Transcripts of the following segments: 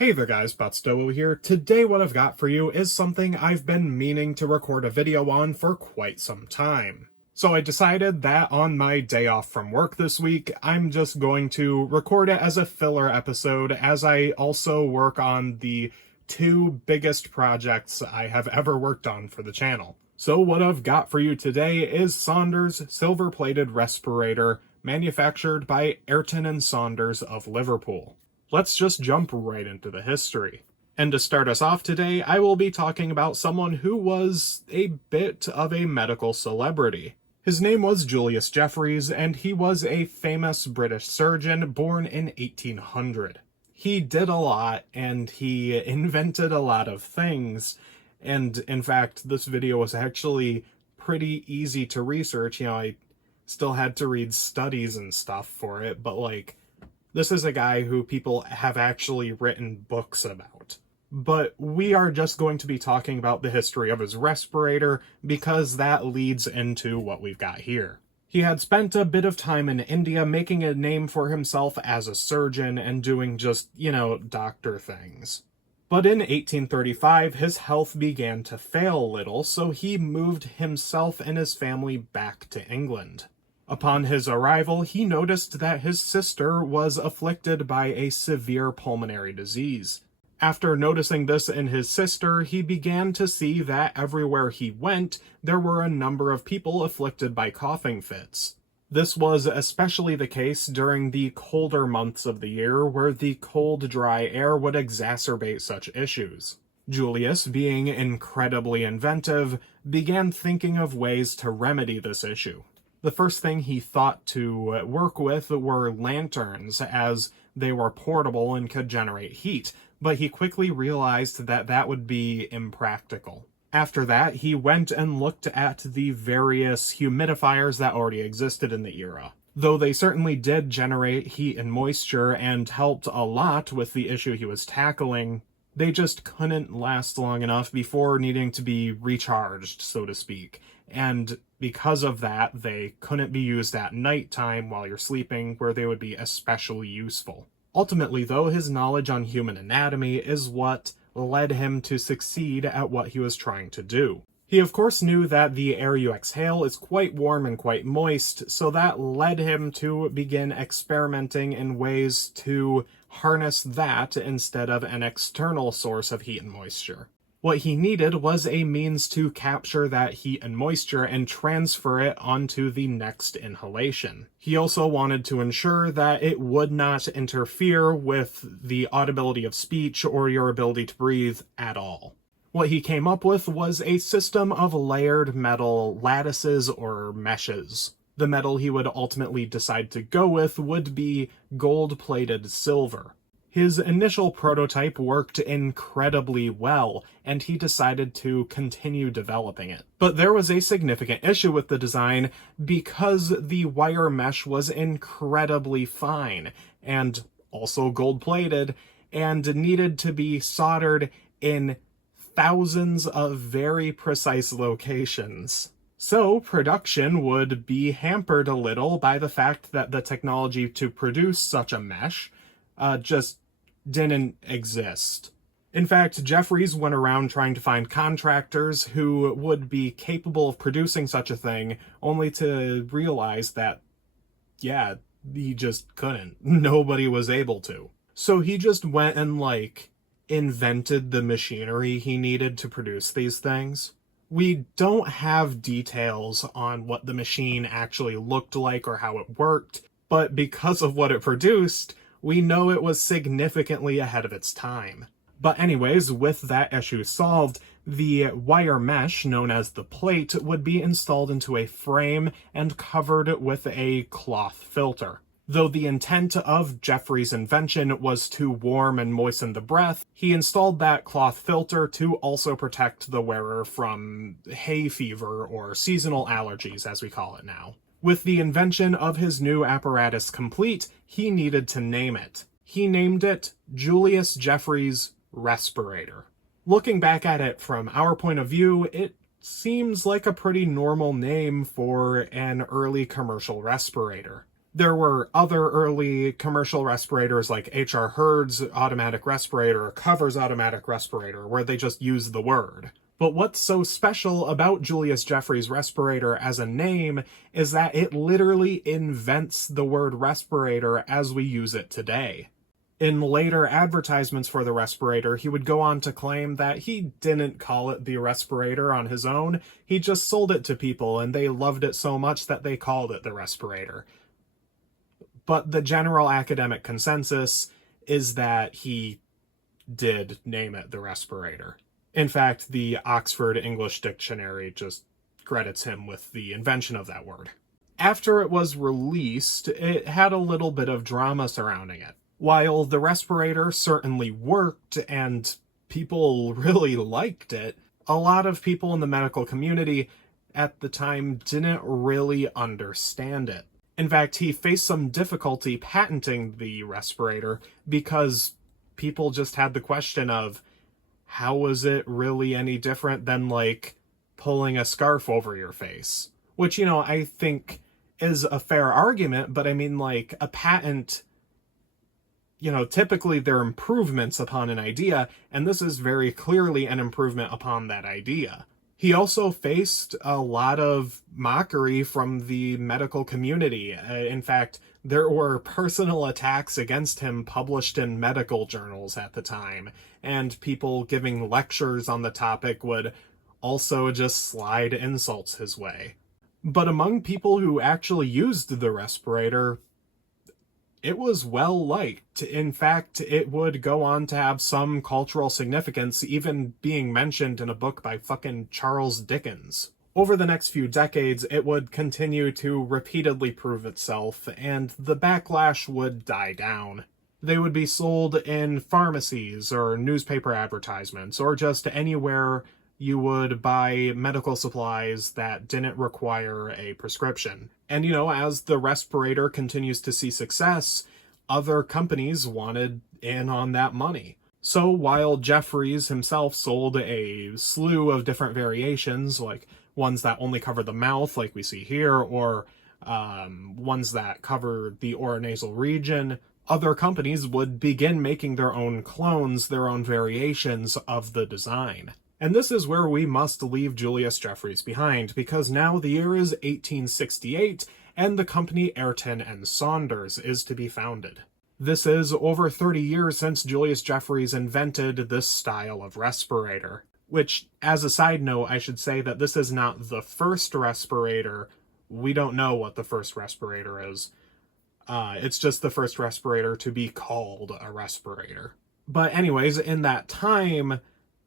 Hey there guys, Butstowo here. Today what I've got for you is something I've been meaning to record a video on for quite some time. So I decided that on my day off from work this week, I'm just going to record it as a filler episode as I also work on the two biggest projects I have ever worked on for the channel. So what I've got for you today is Saunders silver-plated respirator manufactured by Ayrton Saunders of Liverpool. Let's just jump right into the history. And to start us off today, I will be talking about someone who was a bit of a medical celebrity. His name was Julius Jeffreys, and he was a famous British surgeon born in 1800. He did a lot, and he invented a lot of things, and in fact, this video was actually pretty easy to research. I still had to read studies and stuff for it, but this is a guy who people have actually written books about. But we are just going to be talking about the history of his respirator because that leads into what we've got here. He had spent a bit of time in India making a name for himself as a surgeon and doing just, doctor things. But in 1835, his health began to fail a little, so he moved himself and his family back to England. Upon his arrival, he noticed that his sister was afflicted by a severe pulmonary disease. After noticing this in his sister, he began to see that everywhere he went, there were a number of people afflicted by coughing fits. This was especially the case during the colder months of the year, where the cold, dry air would exacerbate such issues. Julius, being incredibly inventive, began thinking of ways to remedy this issue. The first thing he thought to work with were lanterns, as they were portable and could generate heat, but he quickly realized that that would be impractical. After that, he went and looked at the various humidifiers that already existed in the era. Though they certainly did generate heat and moisture and helped a lot with the issue he was tackling, they just couldn't last long enough before needing to be recharged, so to speak. And because of that, they couldn't be used at nighttime while you're sleeping, where they would be especially useful. Ultimately, though, his knowledge on human anatomy is what led him to succeed at what he was trying to do. He, of course, knew that the air you exhale is quite warm and quite moist, so that led him to begin experimenting in ways to harness that instead of an external source of heat and moisture. What he needed was a means to capture that heat and moisture and transfer it onto the next inhalation. He also wanted to ensure that it would not interfere with the audibility of speech or your ability to breathe at all. What he came up with was a system of layered metal lattices or meshes. The metal he would ultimately decide to go with would be gold-plated silver. His initial prototype worked incredibly well, and he decided to continue developing it. But there was a significant issue with the design because the wire mesh was incredibly fine, and also gold-plated, and needed to be soldered in thousands of very precise locations. So production would be hampered a little by the fact that the technology to produce such a mesh just didn't exist. In fact, Jeffreys went around trying to find contractors who would be capable of producing such a thing, only to realize that, he just couldn't. Nobody was able to. So he just went and, invented the machinery he needed to produce these things. We don't have details on what the machine actually looked like or how it worked, but because of what it produced, we know it was significantly ahead of its time. But anyways, with that issue solved, the wire mesh, known as the plate, would be installed into a frame and covered with a cloth filter. Though the intent of Jeffreys' invention was to warm and moisten the breath, he installed that cloth filter to also protect the wearer from hay fever or seasonal allergies, as we call it now. With the invention of his new apparatus complete, he needed to name it. He named it Julius Jeffreys' Respirator. Looking back at it from our point of view, it seems like a pretty normal name for an early commercial respirator. There were other early commercial respirators like H.R. Hurd's automatic respirator or Cover's automatic respirator, where they just use the word. But what's so special about Julius Jeffreys' respirator as a name is that it literally invents the word respirator as we use it today. In later advertisements for the respirator, he would go on to claim that he didn't call it the respirator on his own, he just sold it to people and they loved it so much that they called it the respirator. But the general academic consensus is that he did name it the respirator. In fact, the Oxford English Dictionary just credits him with the invention of that word. After it was released, it had a little bit of drama surrounding it. While the respirator certainly worked and people really liked it, a lot of people in the medical community at the time didn't really understand it. In fact, he faced some difficulty patenting the respirator because people just had the question of, how was it really any different than, like, pulling a scarf over your face? Which, you know, I think is a fair argument, but I mean, like, a patent, you know, typically they're improvements upon an idea, and this is very clearly an improvement upon that idea. He also faced a lot of mockery from the medical community. In fact, there were personal attacks against him published in medical journals at the time, and people giving lectures on the topic would also just slide insults his way. But among people who actually used the respirator, it was well liked. In fact, it would go on to have some cultural significance, even being mentioned in a book by fucking Charles Dickens. Over the next few decades, it would continue to repeatedly prove itself, and the backlash would die down. They would be sold in pharmacies or newspaper advertisements, or just anywhere you would buy medical supplies that didn't require a prescription. And, you know, as the respirator continues to see success, other companies wanted in on that money. So while Jeffreys himself sold a slew of different variations, like ones that only cover the mouth, like we see here, or ones that cover the oronasal region, other companies would begin making their own clones, their own variations of the design. And this is where we must leave Julius Jeffreys behind, because now the year is 1868, and the company Ayrton and Saunders is to be founded. This is over 30 years since Julius Jeffreys invented this style of respirator. Which, as a side note, I should say that this is not the first respirator. We don't know what the first respirator is. It's just the first respirator to be called a respirator. But anyways, in that time,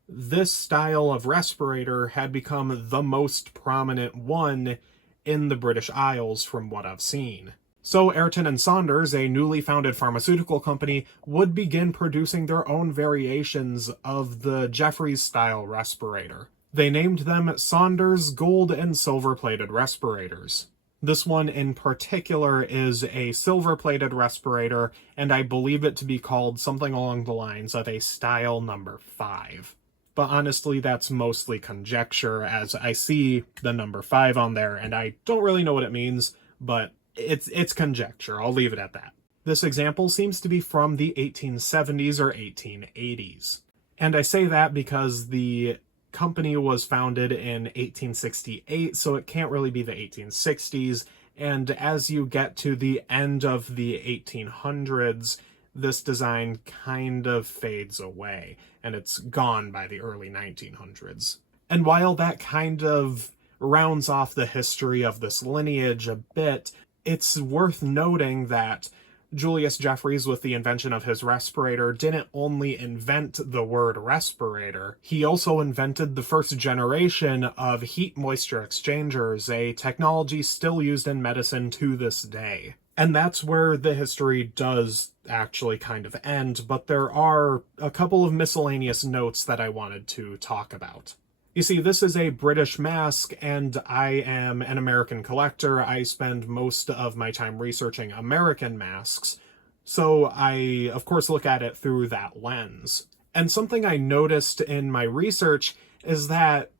this style of respirator had become the most prominent one in the British Isles from what I've seen. So Ayrton and Saunders, a newly founded pharmaceutical company, would begin producing their own variations of the Jeffreys-style respirator. They named them Saunders Gold and Silver-Plated Respirators. This one in particular is a silver-plated respirator, and I believe it to be called something along the lines of a style number 5. But honestly, that's mostly conjecture, as I see the number 5 on there, and I don't really know what it means, but it's conjecture. I'll leave it at that. This example seems to be from the 1870s or 1880s. And I say that because the company was founded in 1868, so it can't really be the 1860s, and as you get to the end of the 1800s, this design kind of fades away, and it's gone by the early 1900s. And while that kind of rounds off the history of this lineage a bit, it's worth noting that Julius Jeffreys, with the invention of his respirator, didn't only invent the word respirator, he also invented the first generation of heat-moisture exchangers, a technology still used in medicine to this day. And that's where the history does actually kind of end, but there are a couple of miscellaneous notes that I wanted to talk about. You see, this is a British mask, and I am an American collector. I spend most of my time researching American masks, so I, of course, look at it through that lens. And something I noticed in my research is that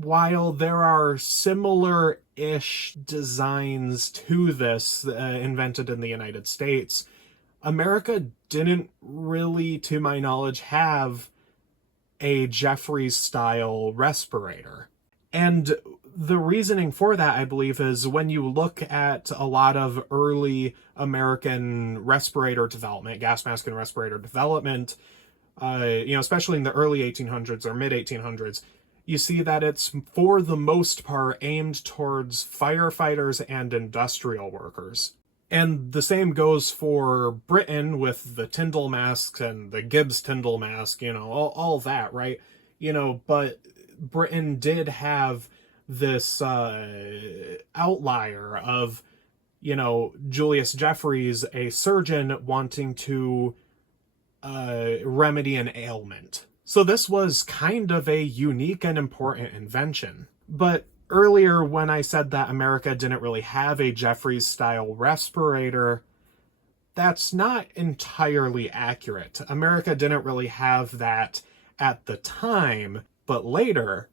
while there are similar-ish designs to this invented in the United States, America didn't really, to my knowledge, have a Jeffreys-style respirator. And the reasoning for that, I believe, is when you look at a lot of early American respirator development, gas mask and respirator development, especially in the early 1800s or mid-1800s, you see that it's, for the most part, aimed towards firefighters and industrial workers. And the same goes for Britain with the Tyndall masks and the Gibbs Tyndall mask, all that, right? But Britain did have this outlier of, Julius Jeffreys, a surgeon, wanting to remedy an ailment. So this was kind of a unique and important invention. But earlier, when I said that America didn't really have a Jeffreys-style respirator, that's not entirely accurate. America didn't really have that at the time, but later,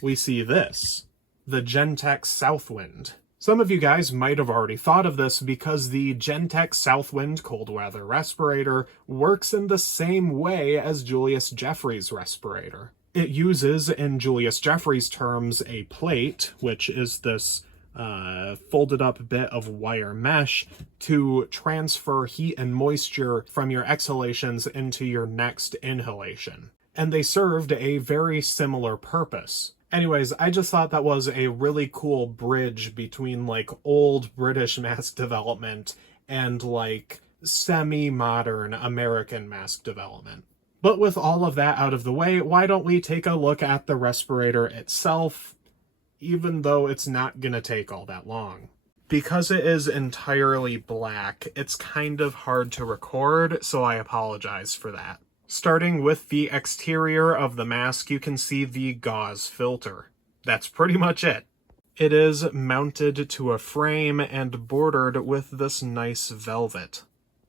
we see this, the Gentex Southwind. Some of you guys might have already thought of this because the Gentex Southwind cold weather respirator works in the same way as Julius Jeffreys' respirator. It uses, in Julius Jeffreys' terms, a plate, which is this folded up bit of wire mesh, to transfer heat and moisture from your exhalations into your next inhalation. And they served a very similar purpose. Anyways, I just thought that was a really cool bridge between, old British mask development and, semi-modern American mask development. But with all of that out of the way, why don't we take a look at the respirator itself, even though it's not gonna take all that long. Because it is entirely black, it's kind of hard to record, so I apologize for that. Starting with the exterior of the mask, you can see the gauze filter. That's pretty much it. It is mounted to a frame and bordered with this nice velvet.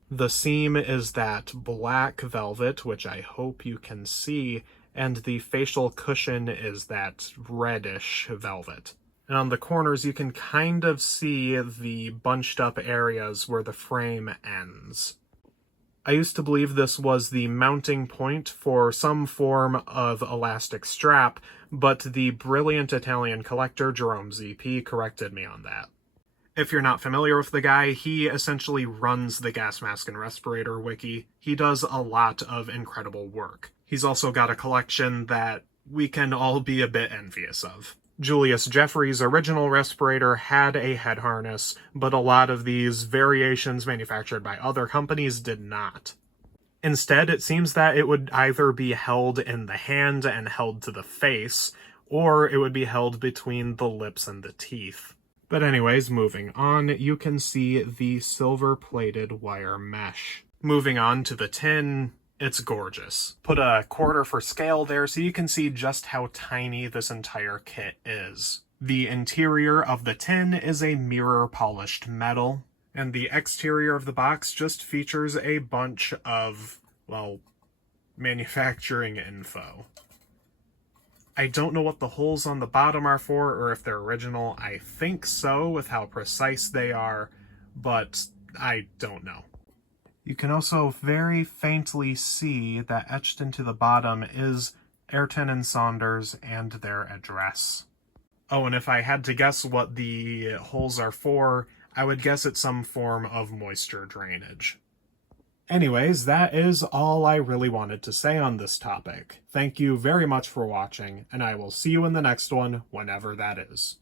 The seam is that black velvet, which I hope you can see, and the facial cushion is that reddish velvet. And on the corners, you can kind of see the bunched up areas where the frame ends. I used to believe this was the mounting point for some form of elastic strap, but the brilliant Italian collector Jerome ZP corrected me on that. If you're not familiar with the guy, he essentially runs the Gas Mask and Respirator wiki. He does a lot of incredible work. He's also got a collection that we can all be a bit envious of. Julius Jeffreys' original respirator had a head harness, but a lot of these variations manufactured by other companies did not. Instead, it seems that it would either be held in the hand and held to the face, or it would be held between the lips and the teeth. But anyways, moving on, you can see the silver-plated wire mesh. Moving on to the tin, it's gorgeous. Put a quarter for scale there so you can see just how tiny this entire kit is. The interior of the tin is a mirror-polished metal, and the exterior of the box just features a bunch of, manufacturing info. I don't know what the holes on the bottom are for, or if they're original. I think so, with how precise they are, but I don't know. You can also very faintly see that etched into the bottom is Ayrton and Saunders and their address. Oh, and if I had to guess what the holes are for, I would guess it's some form of moisture drainage. Anyways, that is all I really wanted to say on this topic. Thank you very much for watching, and I will see you in the next one, whenever that is.